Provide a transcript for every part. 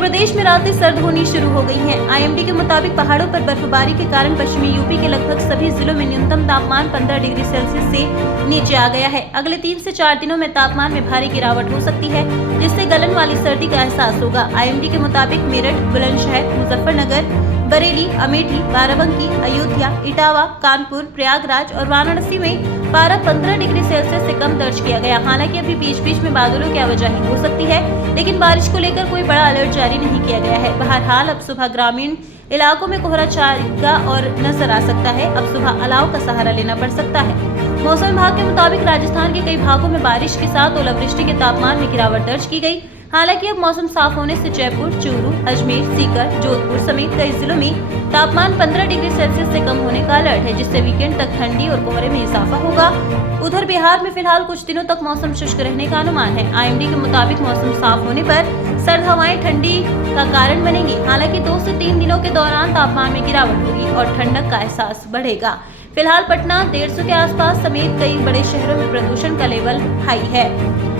प्रदेश में रातें सर्द होनी शुरू हो गई हैं। आईएमडी के मुताबिक पहाड़ों पर बर्फबारी के कारण पश्चिमी यूपी के लगभग सभी जिलों में न्यूनतम तापमान 15 डिग्री सेल्सियस से नीचे आ गया है। अगले 3 से 4 दिनों में तापमान में भारी गिरावट हो सकती है, जिससे गलन वाली सर्दी का एहसास होगा। आईएमडी के मुताबिक मेरठ, बुलंदशहर, मुजफ्फरनगर, बरेली, अमेठी, बाराबंकी, अयोध्या, इटावा, कानपुर, प्रयागराज और वाराणसी में पारा 15 डिग्री सेल्सियस से कम दर्ज किया गया। हालांकि अभी बीच बीच में बादलों की आवाजाही हो सकती है, लेकिन बारिश को लेकर कोई बड़ा अलर्ट जारी नहीं किया गया है। बहरहाल अब सुबह ग्रामीण इलाकों में कोहरा छाएगा और नजर आ सकता है। अब सुबह अलाव का सहारा लेना पड़ सकता है। मौसम विभाग के मुताबिक राजस्थान के कई भागों में बारिश के साथ ओलावृष्टि के तापमान में गिरावट दर्ज की गई। हालांकि अब मौसम साफ होने से जयपुर, चूरू, अजमेर, सीकर, जोधपुर समेत कई जिलों में तापमान 15 डिग्री सेल्सियस से कम होने का अलर्ट है, जिससे वीकेंड तक ठंडी और कोहरे में इजाफा होगा। उधर बिहार में फिलहाल कुछ दिनों तक मौसम शुष्क रहने का अनुमान है। आईएमडी के मुताबिक मौसम साफ होने पर सर्द हवाएं ठंडी का कारण बनेंगी। हालांकि 2 से 3 दिनों के दौरान तापमान में गिरावट होगी और ठंडक का एहसास बढ़ेगा। फिलहाल पटना 150 के आसपास समेत कई बड़े शहरों में प्रदूषण का लेवल हाई है।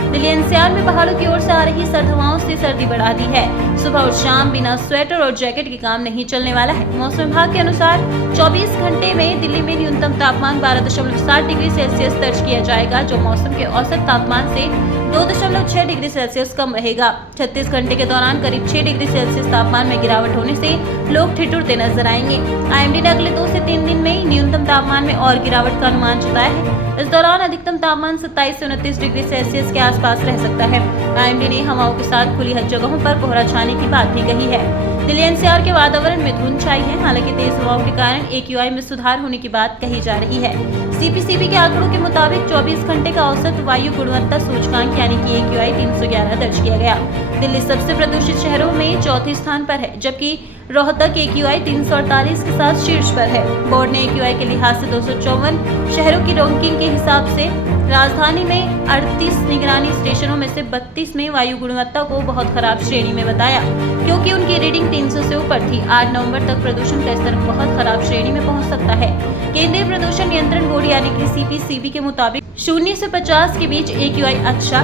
दिल्ली एनसीआर में पहाड़ों की ओर से आ रही सर्द हवाओं से सर्दी बढ़ा दी है। सुबह और शाम बिना स्वेटर और जैकेट के काम नहीं चलने वाला है। मौसम विभाग के अनुसार 24 घंटे में दिल्ली में न्यूनतम तापमान 12.7 डिग्री सेल्सियस दर्ज किया जाएगा, जो मौसम के औसत तापमान से 2.6 डिग्री सेल्सियस कम रहेगा। 36 घंटे के दौरान करीब 6 डिग्री सेल्सियस तापमान में गिरावट होने से लोग ठिठुरते नजर आएंगे। आईएमडी ने अगले 2 से 3 दिन में न्यूनतम तापमान में और गिरावट का अनुमान जताया है। इस दौरान अधिकतम तापमान 27 से 29 डिग्री सेल्सियस के आसपास रह सकता है। आईएमडी ने हवाओं के साथ खुली जगहों पर कोहरा छाने की बात भी कही है। दिल्ली एनसीआर के वातावरण में धुंध छाई है। हालांकि तेज हवाओं के कारण एक्यूआई में सुधार होने की बात कही जा रही है। सीपीसीबी के आंकड़ों के मुताबिक 24 घंटे का औसत वायु गुणवत्ता सूचकांक यानी कि एक्यूआई 311 दर्ज किया गया। दिल्ली सबसे प्रदूषित शहरों में चौथे स्थान पर है, जबकि रोहतक एक्यूआई 348 के साथ शीर्ष पर है। बोर्ड ने एक्यूआई के लिहाज से 254 शहरों की रैंकिंग के हिसाब से राजधानी में 38 निगरानी स्टेशनों में से 32 में वायु गुणवत्ता को बहुत खराब श्रेणी में बताया, क्योंकि उनकी रीडिंग 300 से ऊपर थी। 8 नवंबर तक प्रदूषण का स्तर बहुत खराब श्रेणी में पहुंच सकता है। केंद्रीय प्रदूषण नियंत्रण बोर्ड यानी कि सीपीसीबी के मुताबिक 0 से 50 के बीच एक्यूआई अच्छा,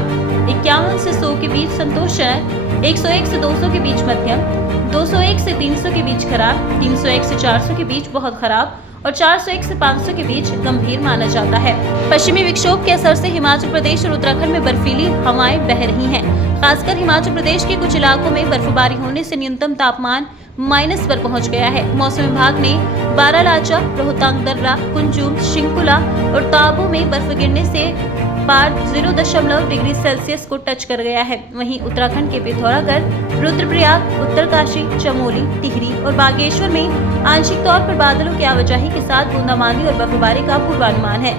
51 से 100 के बीच संतोषजनक, 101 से 200 के बीच मध्यम, 201 से 300 के बीच खराब, 301 से 400 के बीच बहुत खराब और 401 से 500 के बीच गंभीर माना जाता है। पश्चिमी विक्षोभ के असर से हिमाचल प्रदेश और उत्तराखंड में बर्फीली हवाएं बह रही हैं। खासकर हिमाचल प्रदेश के कुछ इलाकों में बर्फबारी होने से न्यूनतम तापमान माइनस पर पहुंच गया है। मौसम विभाग ने बारालाचा, रोहतांग दर्रा, कुंजुम, शिंकुला और ताबो में बर्फ गिरने से पार 0.0 डिग्री सेल्सियस को टच कर गया है। वहीं उत्तराखंड के पिथौरागढ़, रुद्रप्रयाग, उत्तरकाशी, चमोली, टिहरी और बागेश्वर में आंशिक तौर पर बादलों की आवाजाही के साथ बूंदाबांदी और बर्फबारी का पूर्वानुमान है।